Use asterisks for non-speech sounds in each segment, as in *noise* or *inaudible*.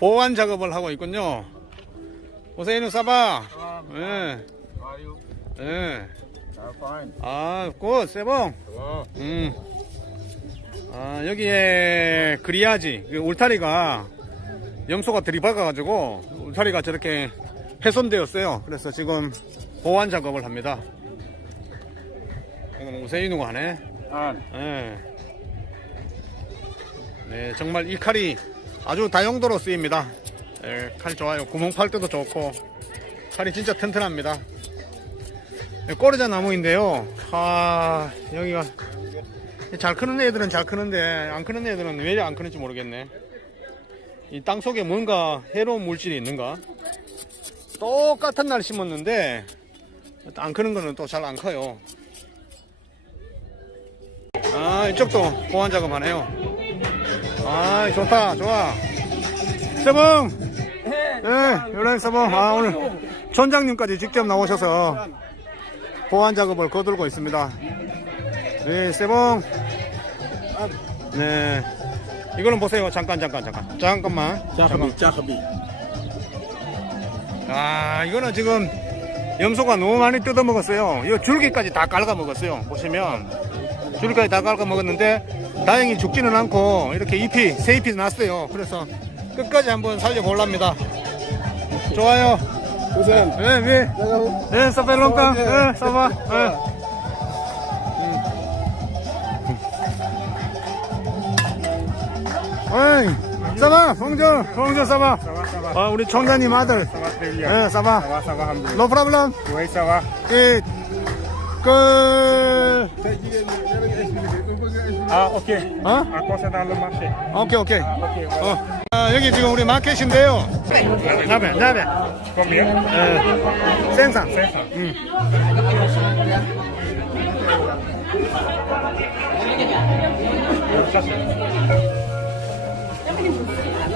보완 작업을 하고 있군요. 오세인우 싸봐. 예. 예. I'm fine. 아, 굿, 세봉. 음. 아, 여기에 그리야지. 그 울타리가 염소가 들이박아가지고 울타리가 저렇게 훼손되었어요. 그래서 지금 보완 작업을 합니다. 이건 우세인우가 하네. And 예. 네, 정말 이 칼이 아주 다용도로 쓰입니다. 예, 칼 좋아요. 구멍 팔 때도 좋고 칼이 진짜 튼튼합니다. 예, 꼬르자 나무인데요. 아, 여기가 잘 크는 애들은 잘 크는데 안 크는 애들은 왜 안 크는지 모르겠네. 이 땅 속에 뭔가 해로운 물질이 있는가? 똑같은 날 심었는데 안 크는 거는 또 잘 안 커요. 아 이쪽도 보완 작업하네요 아 좋다 좋아. 서봉! 예 요런 서봉. 아 오늘 촌장님까지 직접 나오셔서 보완 작업을 거들고 있습니다. 네 세봉. 네. 이거는 보세요. 잠깐 잠깐 잠깐. 잠깐만. 잠깐 Jacobi. 아 이거는 지금 염소가 너무 많이 뜯어 먹었어요. 이 줄기까지 다 깔아 먹었어요. 보시면 줄기까지 다 깔아 먹었는데 다행히 죽지는 않고 이렇게 잎이 새 잎이 났어요 그래서 끝까지 한번 살려볼랍니다 좋아요 Susan. 네, 네. Hello. 네, 사벨롱깡. 네, 사바. 네. 어이, 사바, 홍조, 홍조 사바. 아, 우리 총장님 아들. 네, 사바. Ça va, ça va, alhamdoulilah. No problem. Oui, ça va. 이, 그, Ah, ok. 어? Concernant le marché. 오케이, 오케이. 어. 아, 여기 지금 우리 마켓인데요. 나베, 나베. Combien 에, 생산. 500. Ça, c'est-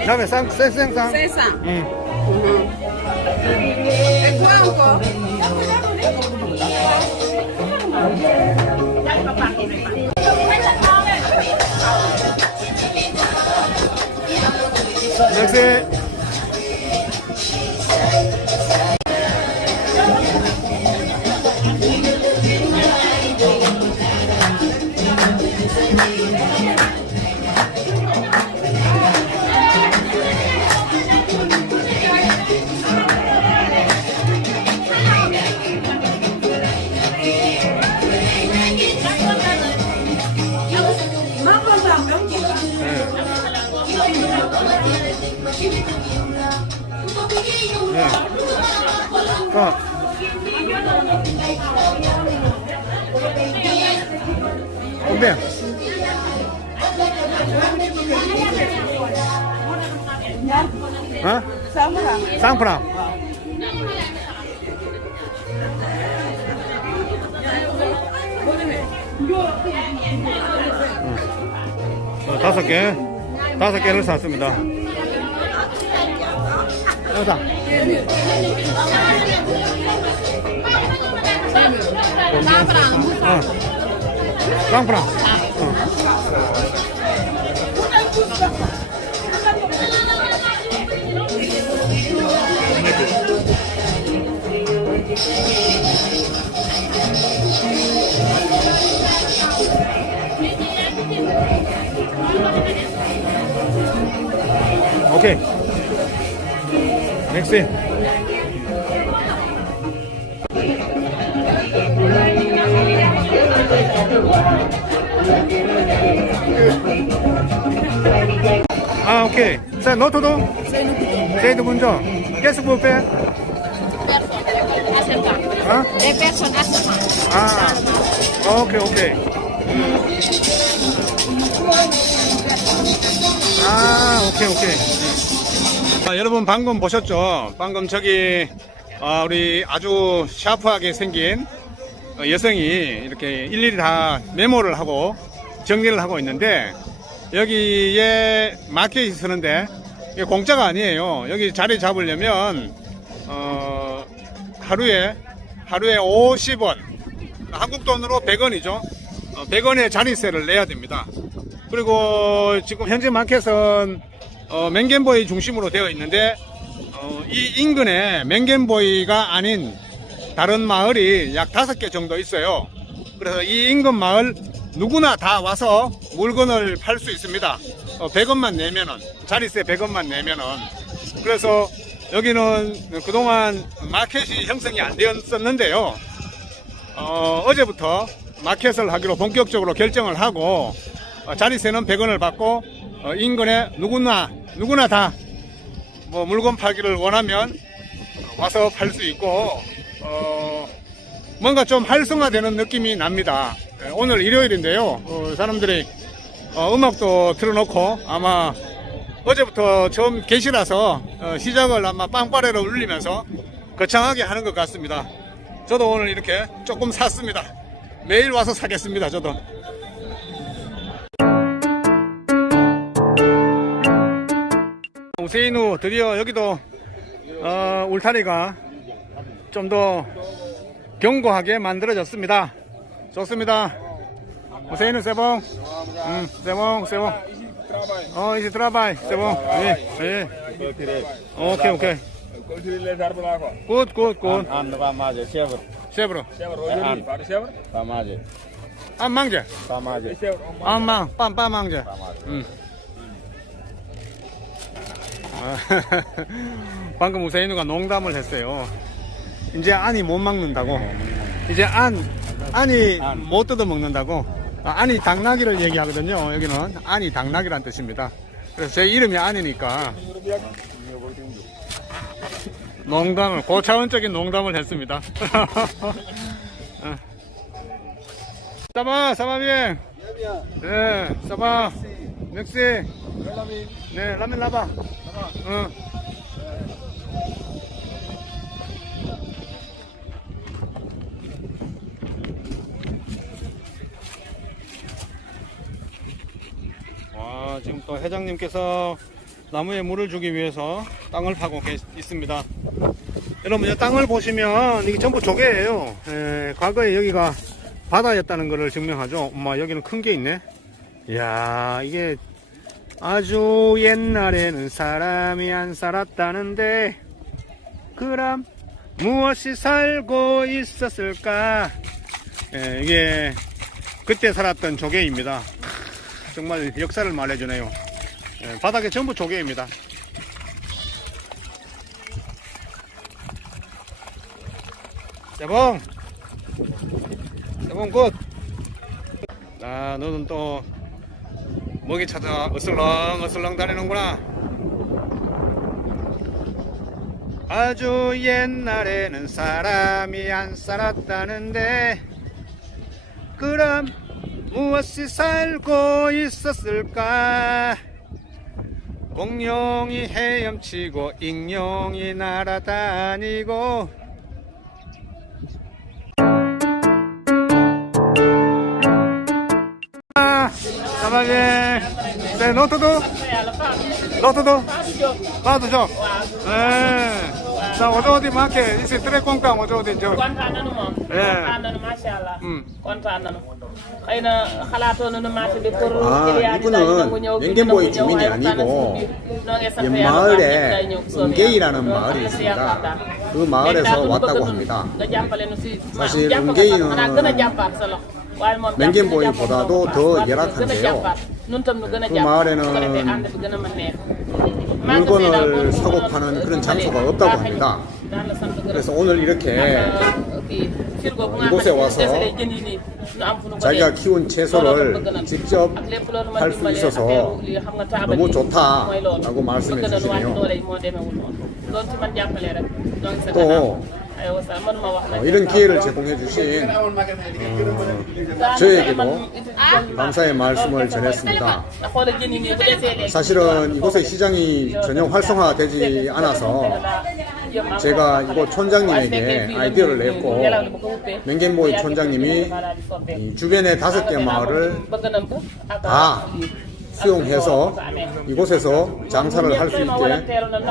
나베, 생, 생, 생산. 500. 음. Et quoi encore 역시. 네. 어. 쌍프랑 어, 다섯 개 다섯 개를 샀습니다 여기다 어. 쌍프랑 어. 오케이 넥스 아 오케이. 자 노트도 세이드 문조 게스 부페 어? Et personne à ce moment. 아 여러분 방금 보셨죠? 방금 저기 아, 우리 아주 샤프하게 생긴 어, 여성이 이렇게 일일이 다 메모를 하고 정리를 하고 있는데 여기에 마켓이 쓰는데 이게 공짜가 아니에요. 여기 자리 잡으려면 어, 하루에 하루에 50원. 한국 돈으로 100원이죠. 100원의 자리세를 내야 됩니다. 그리고 지금 현재 마켓은 어, 맹겐보이 중심으로 되어 있는데 어, 이 인근에 맹겐보이가 아닌 다른 마을이 약 다섯 개 정도 있어요. 그래서 이 인근 마을 누구나 다 와서 물건을 팔 수 있습니다. 어, 100원만 내면은 자리세 100원만 내면은 그래서 여기는 그동안 마켓이 형성이 안 되었었는데요. 어, 어제부터 마켓을 하기로 본격적으로 결정을 하고 어, 자리세는 100원을 받고 어, 인근에 누구나 누구나 다 뭐 물건 팔기를 원하면 와서 팔 수 있고 어, 뭔가 좀 활성화되는 느낌이 납니다. 예, 오늘 일요일인데요. 어, 사람들이 어, 음악도 틀어놓고 아마 어제부터 처음 계시라서 어, 시작을 아마 빵빠레로 울리면서 거창하게 하는 것 같습니다. 저도 오늘 이렇게 조금 샀습니다. 매일 와서 사겠습니다. 저도. 우세인우 드디어 여기도 어, 울타리가 좀 더 견고하게 만들어졌습니다. 좋습니다. 우세인우 세봉, 음, 세봉, 세봉. 어, 이제 드라바이, 세봉. 예, 예. 오케이, 오케이. 굿, 굿, 굿. 세브로. Ba maje. 안 망제. 안 망, 빰, 빰 망제. 음. 아, *laughs* 방금 우세인우가 농담을 했어요. 이제 안이 못 막는다고. 이제 안, 안이 못 뜯어 먹는다고. 아, 안이 당나귀를 얘기하거든요. 여기는 안이 당나귀란 뜻입니다. 그래서 제 이름이 안이니까 농담을 고차원적인 농담을 했습니다. *laughs* 어. 사바 사바비행 네 사바 맥시 네 라멘 라바 응. 와 지금 또 회장님께서 나무에 물을 주기 위해서 땅을 파고 계시, 있습니다. 여러분 이 땅을 보시면 이게 전부 조개예요. 에, 과거에 여기가 바다였다는 것을 증명하죠. 엄마 여기는 큰 게 있네. 이야 이게 아주 옛날에는 사람이 안 살았다는데 그럼 무엇이 살고 있었을까? 에, 이게 그때 살았던 조개입니다. 크, 정말 역사를 말해주네요. 예, 바닥에 전부 조개입니다. 대봉! 대봉 굿! 아, 너는 또 먹이 찾아 어슬렁 어슬렁 다니는구나. 아주 옛날에는 사람이 안 살았다는데 그럼 무엇이 살고 있었을까? 공룡이 헤엄치고 익룡이 날아다니고 사랑해. 네, 너트도? 너트도? 나도 줘. 네. 자, 어디 어디 마켓, 이제 트랙 공감 어디 어디 저. Eh. allah. Hmm. kontaan nañu. xëy na xalaatoon nañu marché bi pour. 아, 이분은 ñëw, 주민이 아니고 이 마을에 yàlla. 마을이 있습니다. 그 마을에서 왔다고 합니다. 사실 은게이는 맹겐보이보다도 더. 열악한데요. 그. 마을에는. 물건을 사고 파는 그런 장소가 없다고 합니다. 그래서 오늘 이렇게 이곳에 와서 자기가 키운 채소를 직접 팔수 있어서 너무 좋다라고 말씀해 주시네요. 또 어, 이런 기회를 제공해 주신 어, 저에게도 감사의 말씀을 전했습니다. 사실은 이곳의 시장이 전혀 활성화되지 않아서 제가 이곳 촌장님에게 아이디어를 냈고 맹겐보이 촌장님이 이 주변의 다섯 개 마을을 다 수용해서 이곳에서 장사를 할 수 있게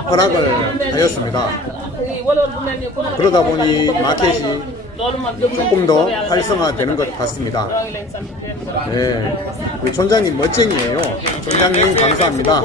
허락을 하였습니다. 그러다 보니 마켓이 조금 더 활성화되는 것 같습니다. 네, 우리 촌장님 멋쟁이에요. 촌장님 감사합니다.